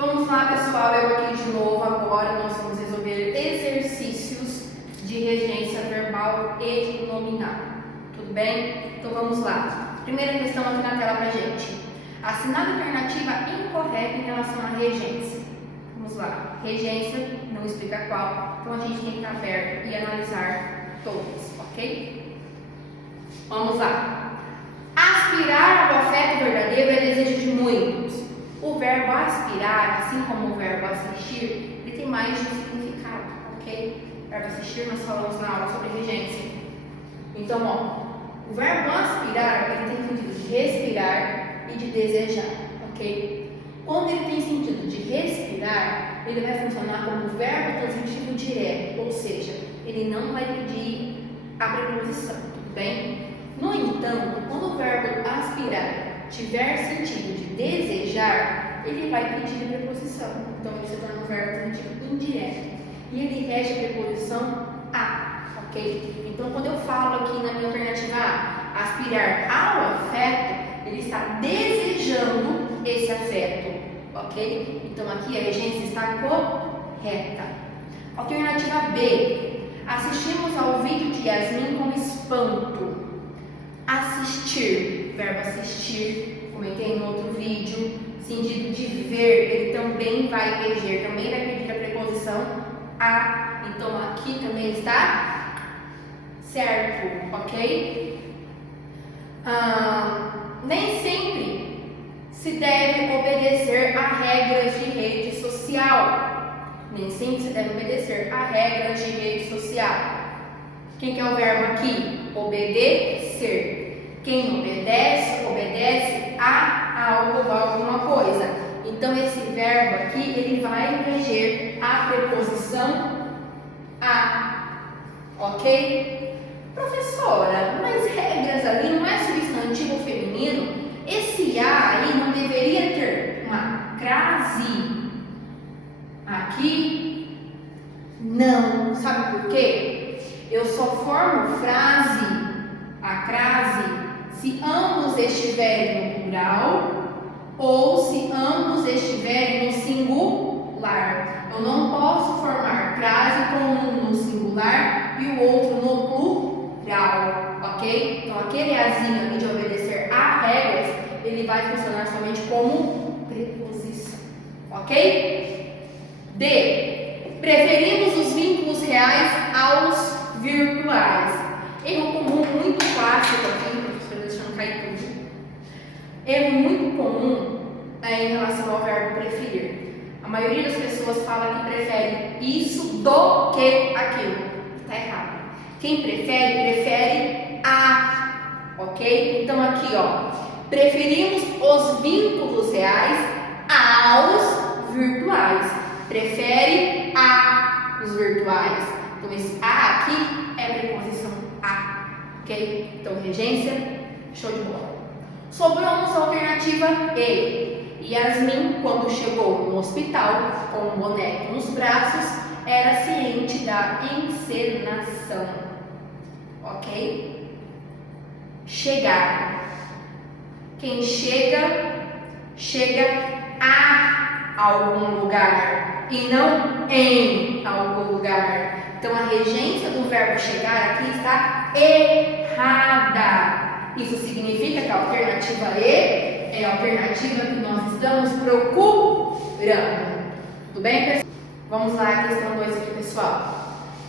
Vamos lá, pessoal, eu aqui de novo. Agora nós vamos resolver exercícios de regência verbal e nominal. Tudo bem? Então vamos lá. Primeira questão aqui na tela pra gente. Assinada alternativa incorreta em relação à regência. Vamos lá. Regência, não explica qual. Então a gente tem que estar perto e analisar todas, ok? Vamos lá. Aspirar ao afeto verdadeiro é desejo de muitos. O verbo aspirar, assim como o verbo assistir, ele tem mais de um significado, ok? O verbo assistir nós falamos na aula sobre regência. Então, ó, o verbo aspirar, ele tem sentido de respirar e de desejar, ok? Quando ele tem sentido de respirar, ele vai funcionar como verbo transitivo direto, ou seja, ele não vai pedir a preposição, tudo bem? No entanto, quando o verbo aspirar tiver sentido de desejar, ele vai pedir a preposição. Então, ele se torna um verbo transitivo indireto. E ele rege a preposição a, ok? Então, quando eu falo aqui na minha alternativa A, aspirar ao afeto, ele está desejando esse afeto, ok? Então, aqui a regência está correta. Alternativa B, assistimos ao vídeo de Yasmin com espanto. Assistir, verbo assistir, comentei no outro vídeo, sentido de ver, ele também vai reger, também vai pedir a preposição a, então aqui também está certo, ok? Nem sempre se deve obedecer a regras de rede social, nem sempre se deve obedecer a regras de rede social. Quem que é o verbo aqui? Obedecer. Quem obedece, obedece a algo ou alguma coisa. Então, esse verbo aqui, ele vai reger a preposição a. Ok? Professora, mas regras ali não é substantivo feminino? Esse a aí não deveria ter uma crase aqui? Não. Sabe por quê? Eu só formo frase, a crase, se ambos estiverem no plural ou se ambos estiverem no singular. Eu não posso formar crase com um no singular e o outro no plural, ok? Então, aquele azinho ali de obedecer a regras, ele vai funcionar somente como preposição, ok? D. Preferimos os vínculos reais aos virtuais. Erro comum muito clássico aqui, professor, deixando cair tudo. Erro muito comum em relação ao verbo preferir. A maioria das pessoas fala que prefere isso do que aquilo. Está errado. Quem prefere, prefere a, ok? Então aqui, ó, preferimos os vínculos reais aos virtuais. Prefere a os virtuais. Então esse a aqui é preposição a, ok? Então regência, show de bola. Sobrou-nos a alternativa E. Yasmin, quando chegou no hospital com um boneco nos braços, era ciente da encenação, ok? Chegar. Quem chega, chega a algum lugar e não em algum lugar. Então, a regência do verbo chegar aqui está errada. Isso significa que a alternativa E é a alternativa que nós estamos procurando. Tudo bem, pessoal? Vamos lá, a questão 2 aqui, pessoal.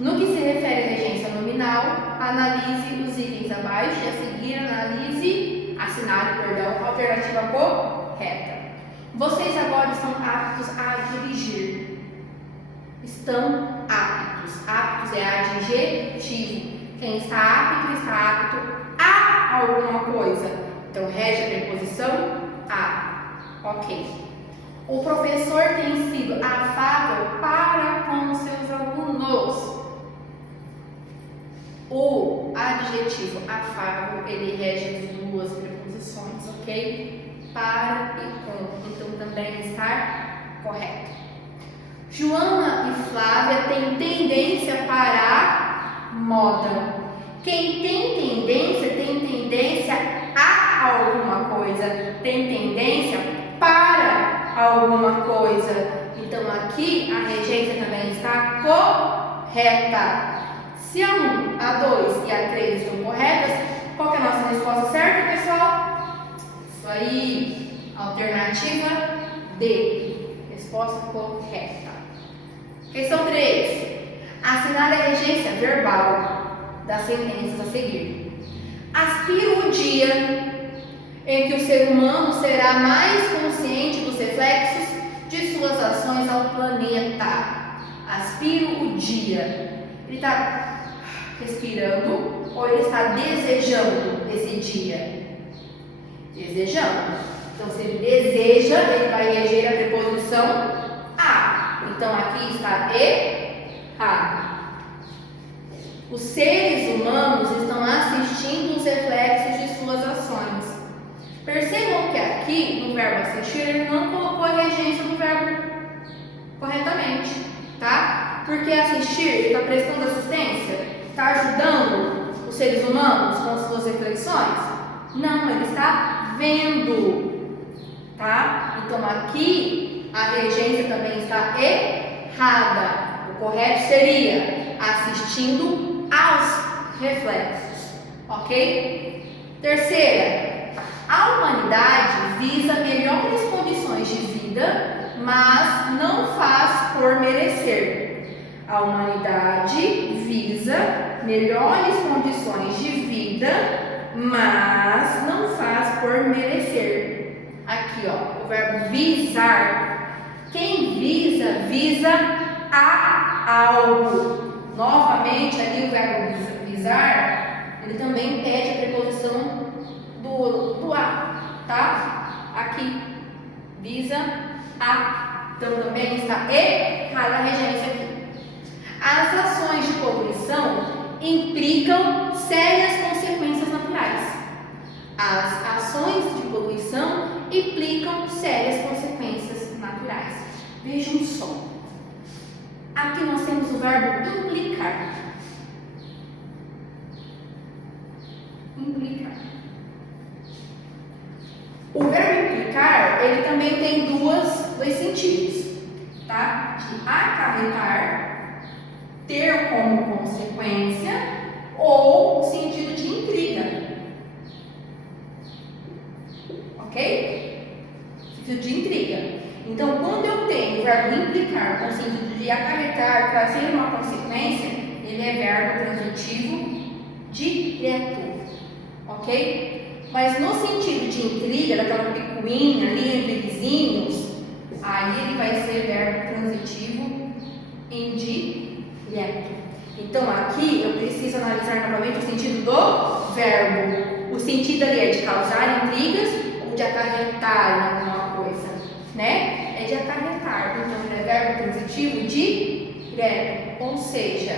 No que se refere à regência nominal, analise os itens abaixo e a seguir analise, assinale, perdão, a alternativa correta. Vocês agora estão aptos a dirigir. Estão aptos. Aptos é adjetivo. Quem está apto a alguma coisa. Então, rege a preposição a. Ok. O professor tem sido afável para com seus alunos. O adjetivo afável, ele rege as duas preposições, ok? Para e com. Então, também está correto. Joana e Flávia têm tendência para a moda. Quem tem tendência a alguma coisa, tem tendência para alguma coisa. aqui a regência também está correta. Se a 1, a 2 e a 3 estão corretas, qual que é a nossa resposta certa, pessoal? Isso aí, alternativa D, resposta correta. Questão 3. Assinale a regência verbal das sentenças a seguir. Aspiro o dia em que o ser humano será mais consciente dos reflexos de suas ações ao planeta. Aspiro o dia. Ele está respirando ou ele está desejando esse dia? Desejando. Então, se ele deseja, ele vai reger a preposição a. Então, aqui está errado. Os seres humanos estão assistindo os reflexos de suas ações. Percebam que aqui, no verbo assistir, ele não colocou a regência do verbo corretamente, tá? Porque assistir, ele está prestando assistência? Está ajudando os seres humanos com suas reflexões? Não, ele está vendo, tá? Então, aqui, a regência também está errada. O correto seria assistindo aos reflexos, ok? Terceira, a humanidade visa melhores condições de vida, mas não faz por merecer. A humanidade visa melhores condições de vida, mas não faz por merecer. Aqui, ó, o verbo visar. Quem visa, visa a algo. Novamente, ali o verbo visar, ele também pede a preposição do a, tá? Aqui, visa a. Então, também está errada a regência aqui. As ações de poluição implicam sérias consequências naturais. As ações de poluição implicam sérias consequências naturais. Vejam só. Aqui nós temos o verbo implicar. Implicar. O verbo implicar, ele também tem dois sentidos, tá? De acarretar, ter como consequência, ou o sentido de intriga. Ok? Sentido de intriga. Então, quando eu tenho o verbo implicar com o sentido de acarretar, trazer uma consequência, ele é verbo transitivo direto, ok? Mas no sentido de intriga, daquela picuinha ali entre vizinhos, aí ele vai ser verbo transitivo indireto. Então, aqui eu preciso analisar novamente o sentido do verbo. O sentido ali é de causar intrigas ou de acarretar em alguma coisa, né? É de acarretar, então ele é verbo transitivo direto, ou seja,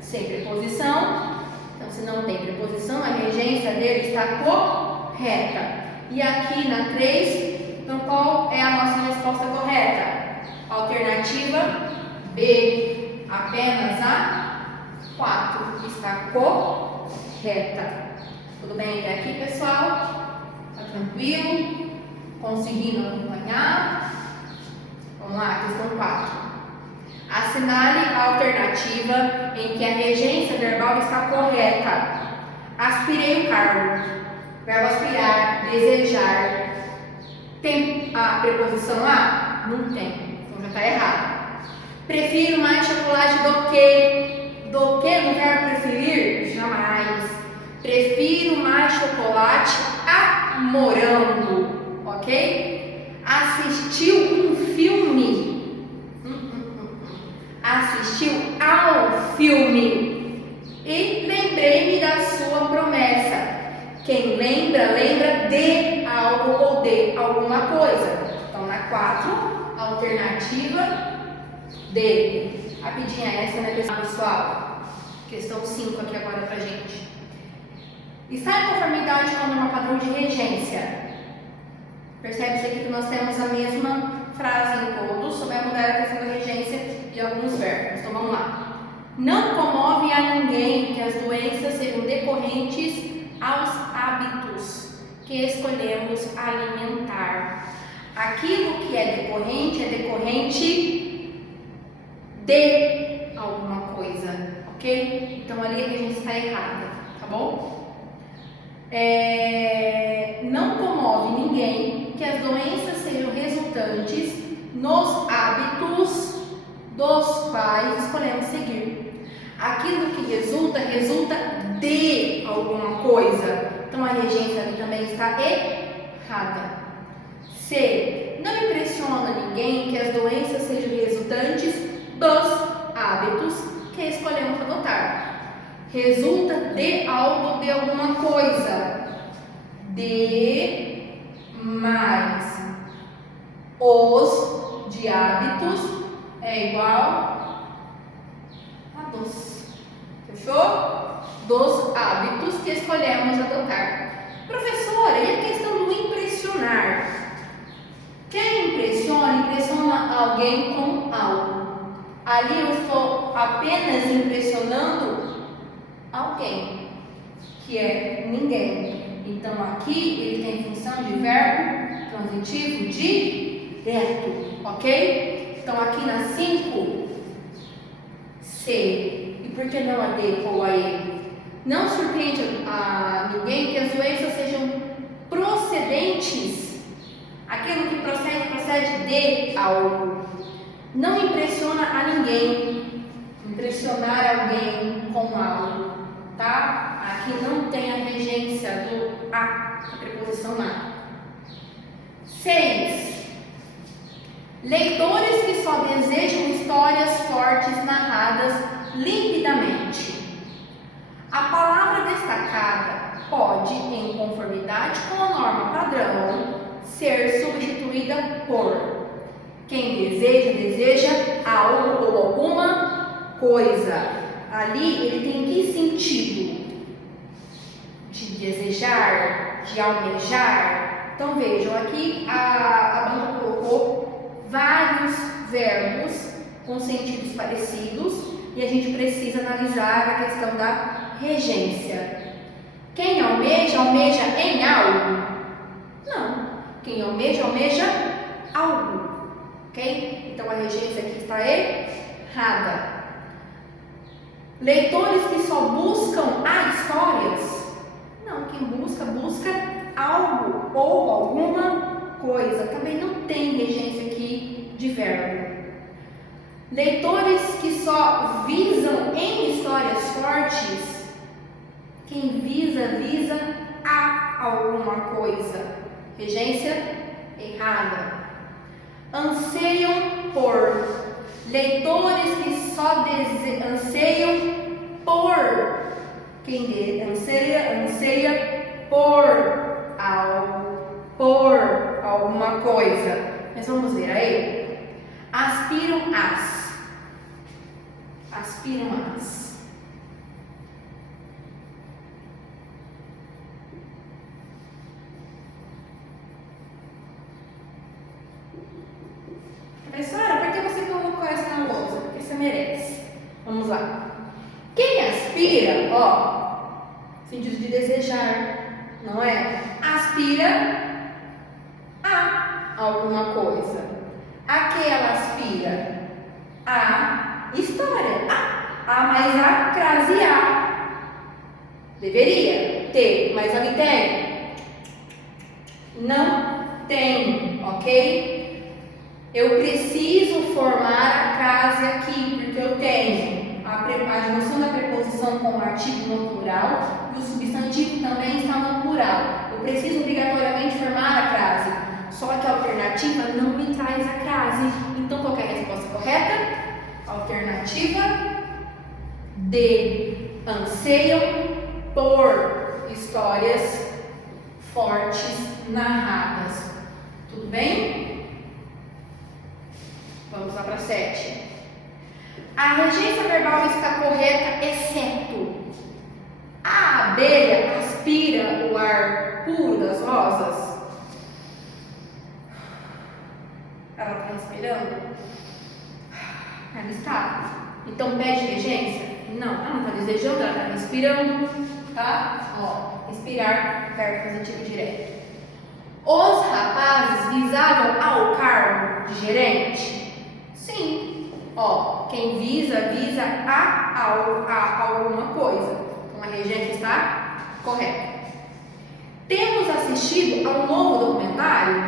sem preposição. Então, se não tem preposição, a regência dele está correta. E aqui na 3, então qual é a nossa resposta correta? Alternativa B, apenas a 4 está correta. Tudo bem até aqui, pessoal? Tá tranquilo? Conseguindo acompanhar? Vamos lá, questão 4. Assinale a alternativa em que a regência verbal está correta. Aspirei o cargo. Verbo aspirar, desejar. Tem a preposição a? Não tem, então já está errado. Prefiro mais chocolate do que. Do que no verbo preferir? Jamais. Prefiro mais chocolate a morango, ok? Assistiu um filme. Assistiu ao filme. E lembrei-me da sua promessa. Quem lembra, lembra de algo ou de alguma coisa. Então, na 4, alternativa D. Rapidinha essa, né, pessoal? Questão 5 aqui agora pra gente. Está em conformidade com a norma padrão de regência. Percebe-se aqui que nós temos a mesma frase em todos, só vai mudar a questão da regência de alguns verbos. Então, vamos lá. Não comove a ninguém que as doenças sejam decorrentes aos hábitos que escolhemos alimentar. Aquilo que é decorrente de alguma coisa, ok? Então ali a regência está errada, tá bom? Não comove ninguém que as doenças sejam resultantes nos hábitos dos quais escolhemos seguir. Aquilo que resulta de alguma coisa. Então a regência ali também está errada. C. Não impressiona ninguém que as doenças sejam resultantes dos hábitos que escolhemos adotar. Resulta de algo, de alguma coisa. De mais os de hábitos é igual a dos. Fechou? Dos hábitos que escolhemos adotar. Professora, e a questão do impressionar? Quem impressiona alguém com algo. Ali eu estou apenas impressionando alguém, que é ninguém. Então aqui ele tem função de verbo transitivo direto, ok? Então aqui na 5, C. E por que não a D ou a E? Não surpreende a ninguém que as doenças sejam procedentes. Aquilo que procede de algo. Não impressiona a ninguém. Impressionar alguém com algo, tá? Aqui não tem a regência do a preposição a. 6. Leitores que só desejam histórias fortes narradas limpidamente. A palavra destacada pode, em conformidade com a norma padrão, ser substituída por quem deseja algo ou alguma coisa. Ali ele tem que sentido? De desejar, de almejar. Então vejam, aqui a banca colocou vários verbos com sentidos parecidos e a gente precisa analisar a questão da regência. Quem almeja em algo? Não. Quem almeja algo, ok? Então a regência aqui está errada. Leitores que só buscam histórias? Não, quem busca algo ou alguma coisa. Também não tem regência aqui de verbo. Leitores que só visam em histórias fortes? Quem visa a alguma coisa. Regência errada. Anseiam por. Leitores que só anseiam por. Quem anseia por algo, por alguma coisa. Mas vamos ver aí. Aspiram as. Professora, por que você colocou essa na lousa? Porque você merece. Vamos lá. Quem aspira, sentido de desejar, não é? Aspira a alguma coisa. A que ela aspira? A história. Mais a crase A. Deveria ter, mas ali tem? Não tem, ok? Eu preciso formar a crase aqui, porque eu tenho a junção da preposição com o artigo no plural e o substantivo também está no plural. Eu preciso obrigatoriamente formar a crase, só que a alternativa não me traz a crase. Então, qual é a resposta correta? Alternativa D. Anseiam por histórias fortes narradas. Tudo bem? Vamos lá para 7. A regência verbal está correta, exceto a abelha aspira o ar puro das rosas. Ela está inspirando? Ela está. Então pede regência? Não, ela não está desejando, ela está inspirando, tá? Inspirar, verbo positivo direto. Os rapazes visavam ao cargo de gerente? Sim. quem visa a algo, a alguma coisa. Então a regência está correta. Temos assistido a um novo documentário?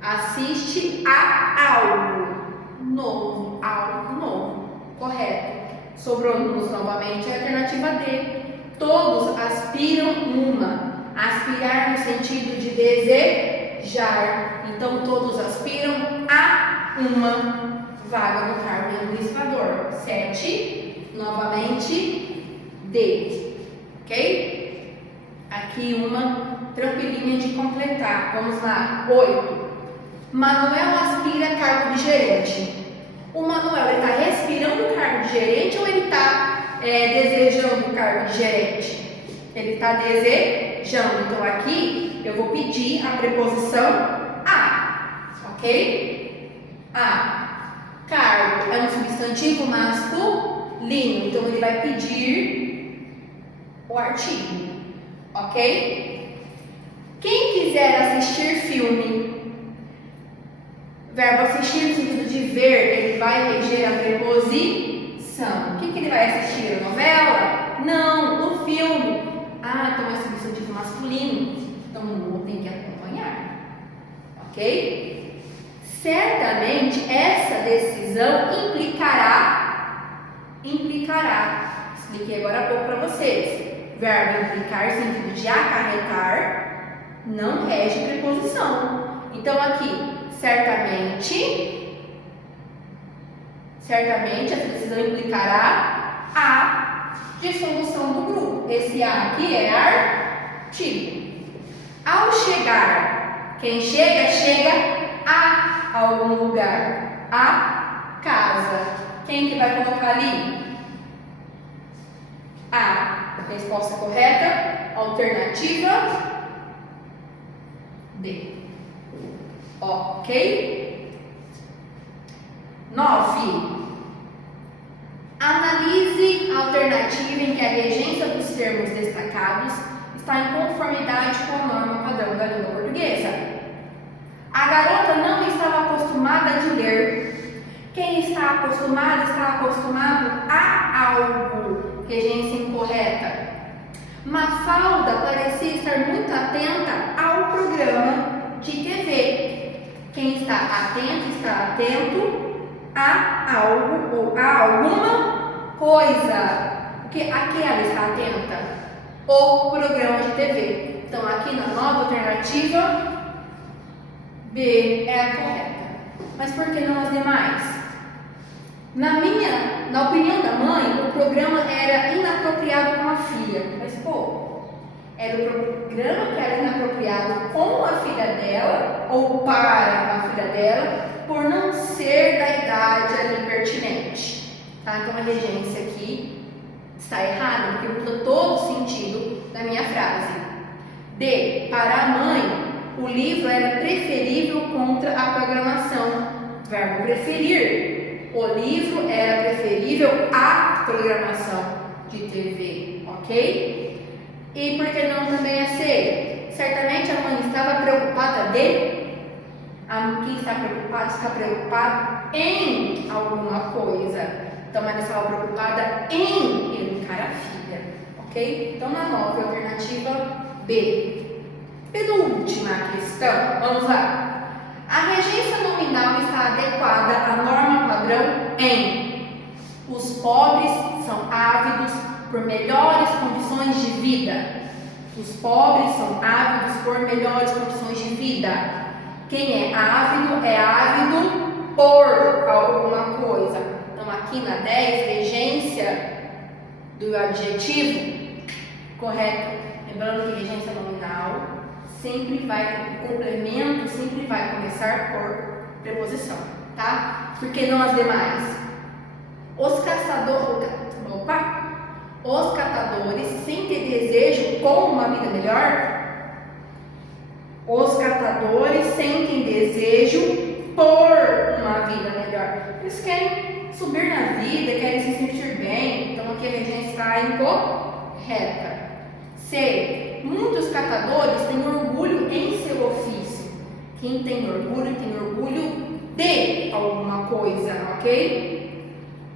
Assiste a algo novo, algo novo. Correto. Sobrou-nos novamente a alternativa D. Todos aspiram uma. Aspirar no sentido de desejar. Então todos aspiram a uma vaga no cargo de administrador. 7. Novamente D. Ok? Aqui uma tranquilinha de completar. Vamos lá. 8. Manuel aspira cargo de gerente. O Manuel está respirando o cargo de gerente ou ele está desejando o cargo de gerente? Ele está desejando. Então aqui eu vou pedir a preposição a. Ok? A. Cargo é um substantivo masculino. Então ele vai pedir o artigo. Ok? Quem quiser assistir filme, verbo assistir no sentido de ver, ele vai reger a preposição. O que ele vai assistir? A novela? Não, o filme. Ah, então é substantivo masculino. Então o tem que acompanhar. Ok? Certamente essa decisão implicará. Expliquei agora há pouco para vocês. Verbo implicar, sentido de acarretar, não rege preposição. Então aqui, certamente essa decisão implicará a dissolução do grupo. Esse a aqui é artigo. Ao chegar, quem chega a algum lugar, a casa. Quem que vai colocar ali? A. Resposta correta, alternativa D. Ok? 9. Analise a alternativa em que a regência dos termos destacados está em conformidade com a norma padrão da língua portuguesa. A garota não estava acostumada de ler. Quem está acostumado a algo. Regência incorreta. Mafalda parecia estar muito atenta ao programa de TV. Quem está atento a algo ou a alguma coisa. A que ela está atenta? O programa de TV. Então, aqui na nova alternativa, B é a correta. Mas por que não as demais? Na opinião da mãe, o programa era inapropriado com a filha. Mas, era o programa que era inapropriado com a filha dela ou para a filha dela, por não ser da idade ali pertinente. Tá? Então, a regência aqui está errada, porque muda todo o sentido da minha frase. D. Para a mãe, o livro era preferível contra a programação. Verbo preferir. O livro era preferível à programação de TV, ok? E por que não também a C? Certamente a mãe estava preocupada quem está preocupado? Está preocupado em alguma coisa. Então ela estava preocupada em educar a filha, ok? Então na nova alternativa B. Penúltima questão, vamos lá. A regência nominal está adequada à norma padrão em: os pobres são ávidos por melhores condições de vida. Os pobres são ávidos por melhores condições de vida. Quem é ávido por alguma coisa. Então aqui na 10, regência do adjetivo, correto? Lembrando que regência nominal sempre vai, o complemento sempre vai começar por preposição, tá? Porque não as demais. Os catadores sentem desejo com uma vida melhor. Os catadores sentem desejo por uma vida melhor. Eles querem subir na vida, querem se sentir bem. Então aqui a regência está incorreta. C. Muitos catadores têm orgulho em seu ofício. Quem tem orgulho de alguma coisa, ok?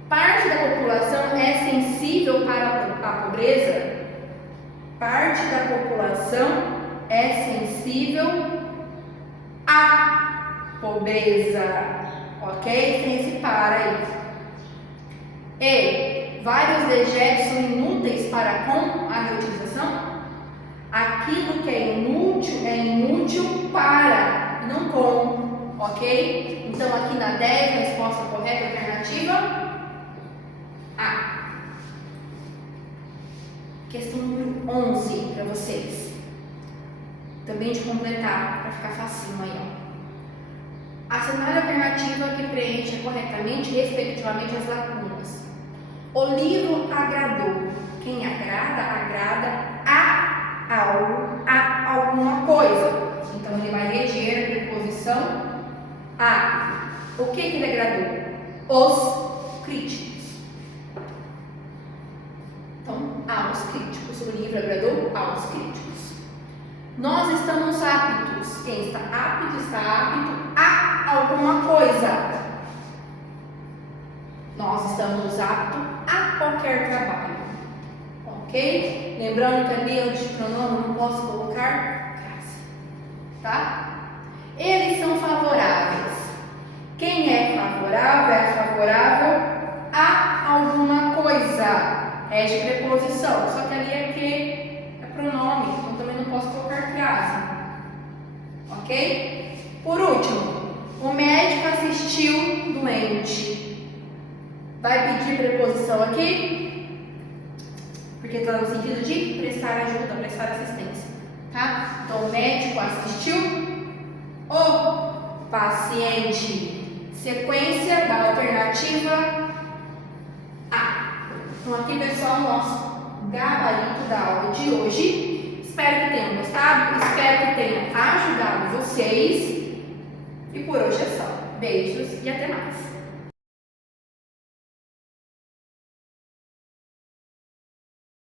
Parte da população é sensível para a pobreza? Parte da população é sensível à pobreza, ok? Tem esse para aí. E vários dejetos são inúteis para com a reutilização? Aquilo que é inútil para, não com, ok? Então aqui na 10, a resposta correta, alternativa A. Questão número 11 para vocês. Também de completar, para ficar facinho aí, ó. Assinale a alternativa que preenche corretamente, respectivamente, as lacunas. O livro agradou. Quem agrada, agrada a alguma coisa. Então ele vai reger a preposição a. O que ele agradou? Os críticos. Então, aos críticos. O livro agradou aos críticos. Nós estamos aptos. Quem está apto a alguma coisa. Nós estamos aptos a qualquer trabalho. Ok? Lembrando que ali antes de pronome não posso colocar frase. Tá? Eles são favoráveis. Quem é favorável a alguma coisa. É de preposição. Só que ali é que é pronome. Então também não posso colocar frase. Ok? Por último, o médico assistiu doente. Vai pedir preposição aqui, porque está no sentido de prestar ajuda, prestar assistência, tá? Então, o médico assistiu o paciente. Sequência da alternativa A. Então, aqui, pessoal, nosso gabarito da aula de hoje. Espero que tenham gostado, espero que tenha ajudado vocês. E por hoje é só. Beijos e até mais.